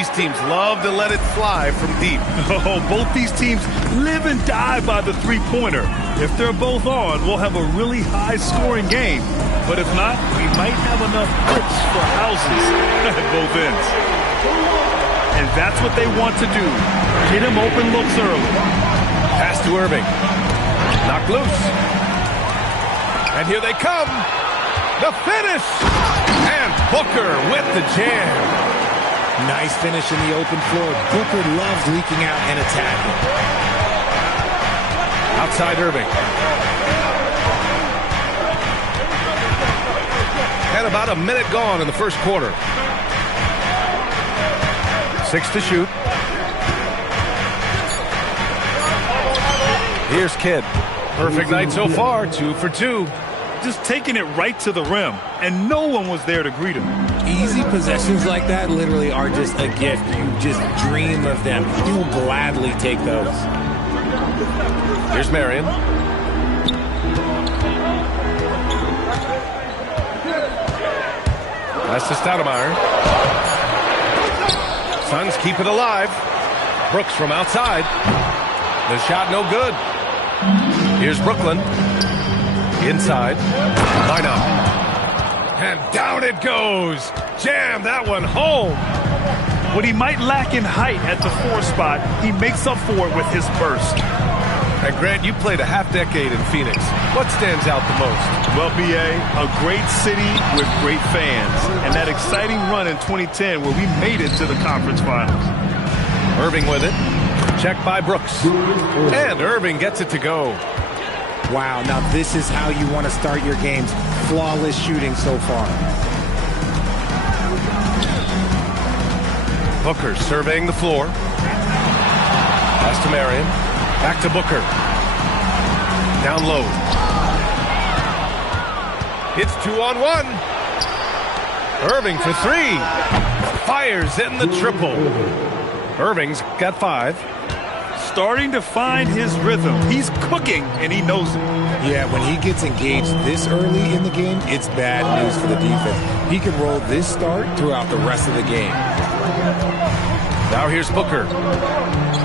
These teams love to let it fly from deep. Oh, both these teams live and die by the three-pointer. If they're both on, we'll have a really high-scoring game. But if not, we might have enough bricks for houses at both ends. And that's what they want to do. Get him open looks early. Pass to Irving. Knocked loose. And here they come. The finish. And Booker with the jam. Nice finish in the open floor. Booker loves leaking out and attacking. Outside Irving. And about a minute gone in the first quarter. 6 to shoot. Here's Kidd. Perfect night so far, 2 for 2. Just taking it right to the rim, and no one was there to greet him. Easy possessions like that literally are just a gift. You just dream of them. You'll gladly take those. Here's Marion. Pass to Stoudemire. Suns keep it alive. Brooks from outside. The shot no good. Here's Brooklyn. Inside. Line up. And down it goes. Jam that one home. What he might lack in height at the 4 spot, he makes up for it with his burst. And Grant, you played a half-decade in Phoenix. What stands out the most? Well, B.A., a great city with great fans. And that exciting run in 2010 where we made it to the conference finals. Irving with it. Checked by Brooks. And Irving gets it to go. Wow, now this is how you want to start your games. Flawless shooting so far. Booker surveying the floor. Pass to Marion. Back to Booker. Down low. It's 2-on-1. Irving for 3. Fires in the triple. Irving's got 5. Starting to find his rhythm. He's cooking, and he knows it. Yeah, when he gets engaged this early in the game, it's bad news for the defense. He can roll this start throughout the rest of the game. Now here's Booker.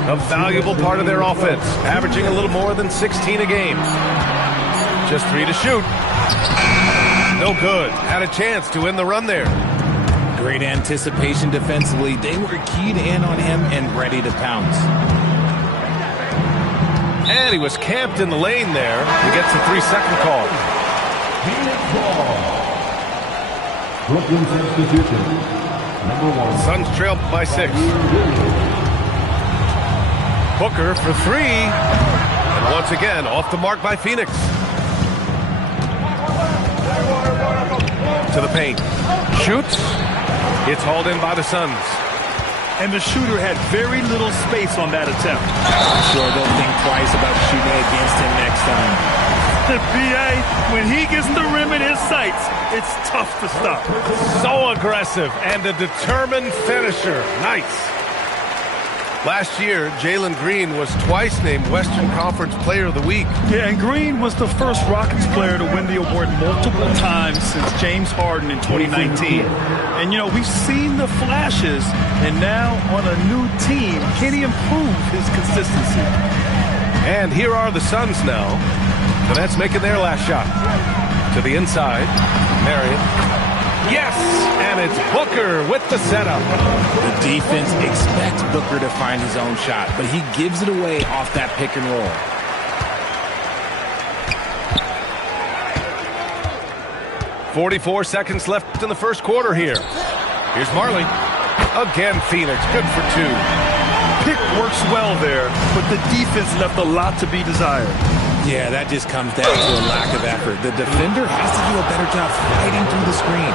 A valuable part of their offense, averaging a little more than 16 a game. Just 3 to shoot. No good. Had a chance to win the run there. Great anticipation defensively. They were keyed in on him and ready to pounce. And he was camped in the lane there. He gets a 3-second call. Brooklyn substitution. Number 1. Suns trail by 6. Booker for 3. And once again, off the mark by Phoenix. To the paint. Shoots. It's hauled in by the Suns. And the shooter had very little space on that attempt. I'm sure they'll think twice about shooting against him next time. The B.A., when he gets the rim in his sights, it's tough to stop. So aggressive and a determined finisher. Nice. Last year, Jalen Green was twice named Western Conference Player of the Week. Yeah, and Green was the first Rockets player to win the award multiple times since James Harden in 2019. And, you know, we've seen the flashes, and now on a new team, can he improve his consistency? And here are the Suns now. The Nets making their last shot. To the inside, Marion. Yes, and it's Booker with the setup. The defense expects Booker to find his own shot, but he gives it away off that pick and roll. .44 seconds left in the first quarter here. Here's Marley. Again, Phoenix, good for 2. Pick works well there, but the defense left a lot to be desired. Yeah, that just comes down to a lack of effort. The defender has to do a better job fighting through the screen.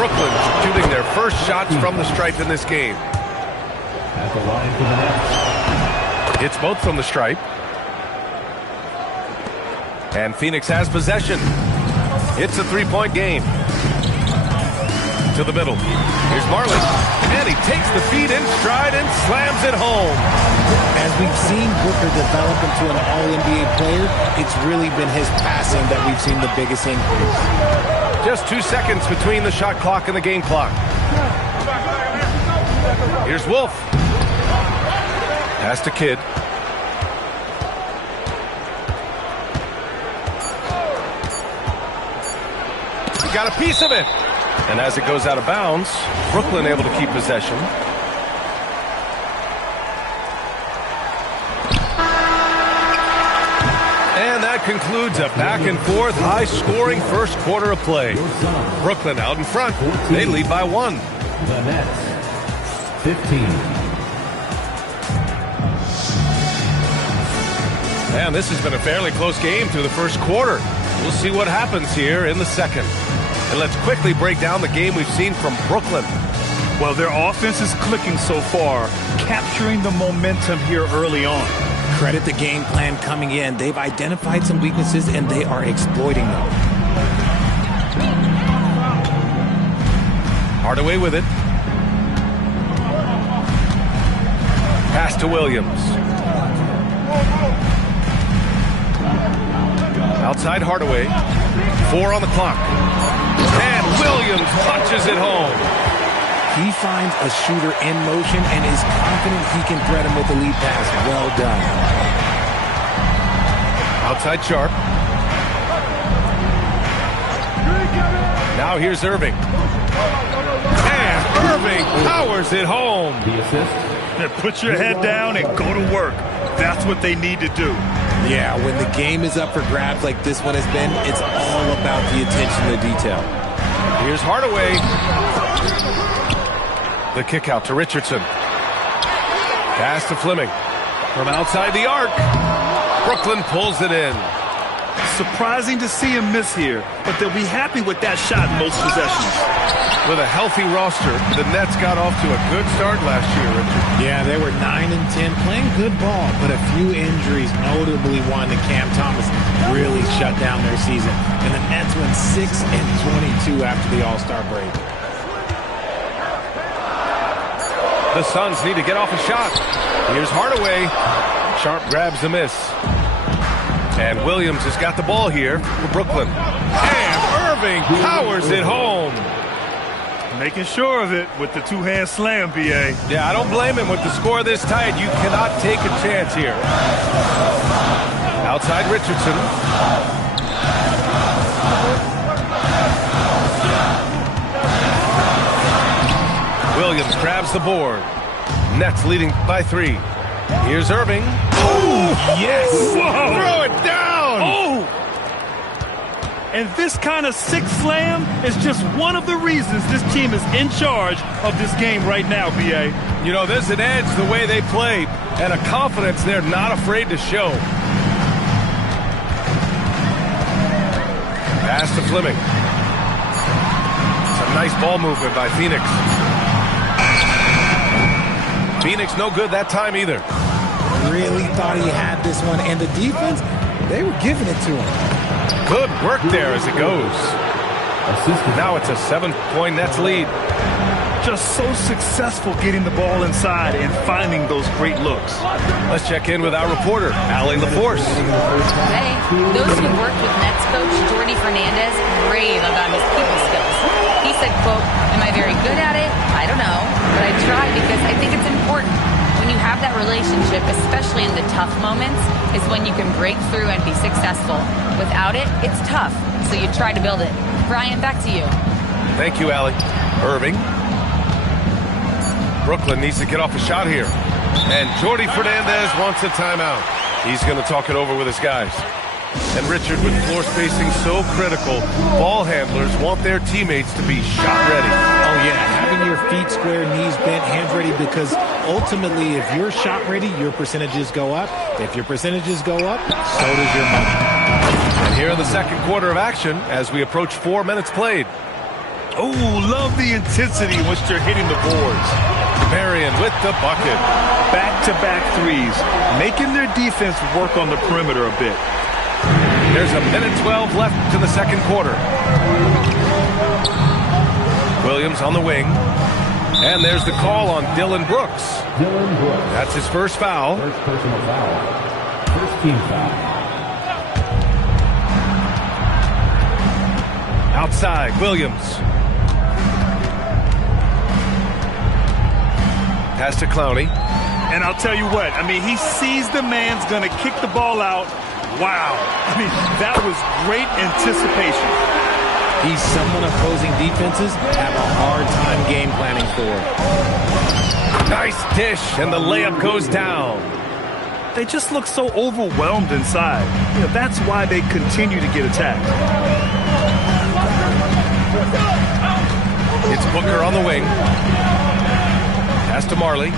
Brooklyn shooting their first shots from the stripe in this game. At the line for the Nets. It's both from the stripe. And Phoenix has possession. It's a 3-point game. To the middle. Here's Marley. And he takes the feed in stride and slams it home. As we've seen Booker develop into an All-NBA player, it's really been his passing that we've seen the biggest increase. Just 2 seconds between the shot clock and the game clock. Here's Wolf. Pass to Kidd. He got a piece of it. And as it goes out of bounds, Brooklyn able to keep possession. And that concludes a back-and-forth, high-scoring first quarter of play. Brooklyn out in front. They lead by 1. The Nets, 15. Man, this has been a fairly close game through the first quarter. We'll see what happens here in the second. And let's quickly break down the game we've seen from Brooklyn. Well, their offense is clicking so far, capturing the momentum here early on. Credit the game plan coming in. They've identified some weaknesses, and they are exploiting them. Hardaway with it. Pass to Williams. Outside Hardaway. 4 on the clock. And Williams punches it home. He finds a shooter in motion and is confident he can thread him with the lead pass. Well done. Outside Sharp. Now here's Irving. And Irving powers it home. The assist. Yeah, put your head down and go to work. That's what they need to do. Yeah, when the game is up for grabs like this one has been, it's all about the attention to detail. Here's Hardaway. The kick out to Richardson. Pass to Fleming. From outside the arc. Brooklyn pulls it in. Surprising to see him miss here, but they'll be happy with that shot in most possessions. With a healthy roster, the Nets got off to a good start last year, Richard. Yeah, they were 9-10, playing good ball, but a few injuries, notably one to Cam Thomas, really shut down their season. And the Nets went 6-22 after the All-Star break. The Suns need to get off a shot. Here's Hardaway. Sharp grabs the miss. And Williams has got the ball here for Brooklyn. And Irving powers it home. Making sure of it with the two-hand slam, B.A. Yeah, I don't blame him with the score this tight. You cannot take a chance here. Outside Richardson. Williams grabs the board. Nets leading by 3. Here's Irving. Oh, yes! Whoa. Throw it down! Oh! And this kind of sick slam is just one of the reasons this team is in charge of this game right now, B.A. You know, there's an edge the way they play and a confidence they're not afraid to show. Pass to Fleming. Some nice ball movement by Phoenix. Phoenix no good that time either. Really thought he had this one, and the defense, they were giving it to him. Good work there as it goes. Assisted. Now it's a 7-point Nets lead. Just so successful getting the ball inside and finding those great looks. Let's check in with our reporter, Allie LaForce. Hey, those who worked with Nets coach Jordi Fernandez rave about his people skills. He said, quote, "Am I very good at it? I don't know, but I try because I think it's important. When you have that relationship, especially in the tough moments, is when you can break through and be successful. Without it, it's tough, so you try to build it." Brian, back to you. Thank you, Allie. Irving. Brooklyn needs to get off a shot here. And Jordi Fernandez wants a timeout. He's going to talk it over with his guys. And Richard, with floor spacing so critical, ball handlers want their teammates to be shot ready. Oh, yeah, having your feet square, knees bent, hands ready, because ultimately, if you're shot ready, your percentages go up. If your percentages go up, so does your money. And here in the second quarter of action, as we approach 4 minutes played. Oh, love the intensity in which they're hitting the boards. Marion with the bucket. Back-to-back threes, making their defense work on the perimeter a bit. There's a minute 12 left in the second quarter. Williams on the wing. And there's the call on Dillon Brooks. Dillon Brooks. That's his first foul. First personal foul. First team foul. Outside, Williams. Pass to Clowney. And I'll tell you what, I mean, he sees the man's going to kick the ball out. Wow. I mean, that was great anticipation. He's someone opposing defenses have a hard time game planning for. Nice dish, and the layup goes down. They just look so overwhelmed inside. You know, that's why they continue to get attacked. It's Booker on the wing. Pass to Marley.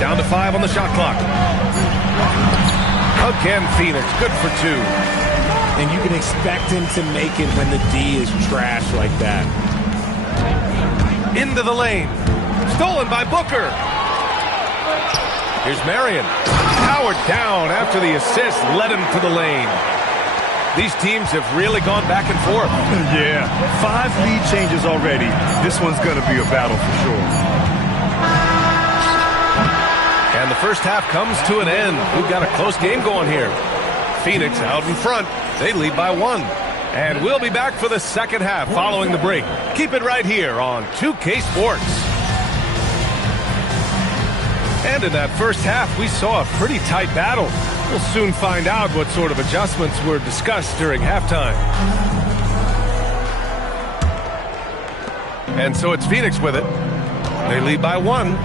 Down to 5 on the shot clock. Again, Phoenix, good for 2. And you can expect him to make it when the D is trash like that. Into the lane. Stolen by Booker. Here's Marion. Powered down after the assist led him to the lane. These teams have really gone back and forth. Yeah, 5 lead changes already. This one's going to be a battle for sure. And the first half comes to an end. We've got a close game going here. Phoenix out in front. They lead by 1. And we'll be back for the second half following the break. Keep it right here on 2K Sports. And in that first half, we saw a pretty tight battle. We'll soon find out what sort of adjustments were discussed during halftime. And so it's Phoenix with it. They lead by 1.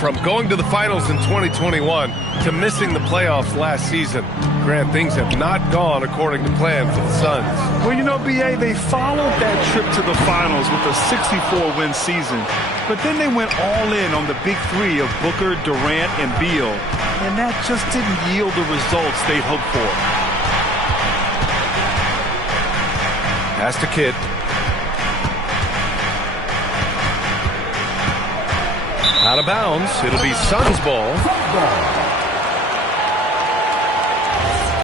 From going to the finals in 2021 to missing the playoffs last season, Grant, things have not gone according to plan for the Suns. Well, you know, B.A., they followed that trip to the finals with a 64-win season. But then they went all in on the big 3 of Booker, Durant, and Beal. And that just didn't yield the results they'd hoped for. Pass to Kidd. Out of bounds. It'll be Suns ball.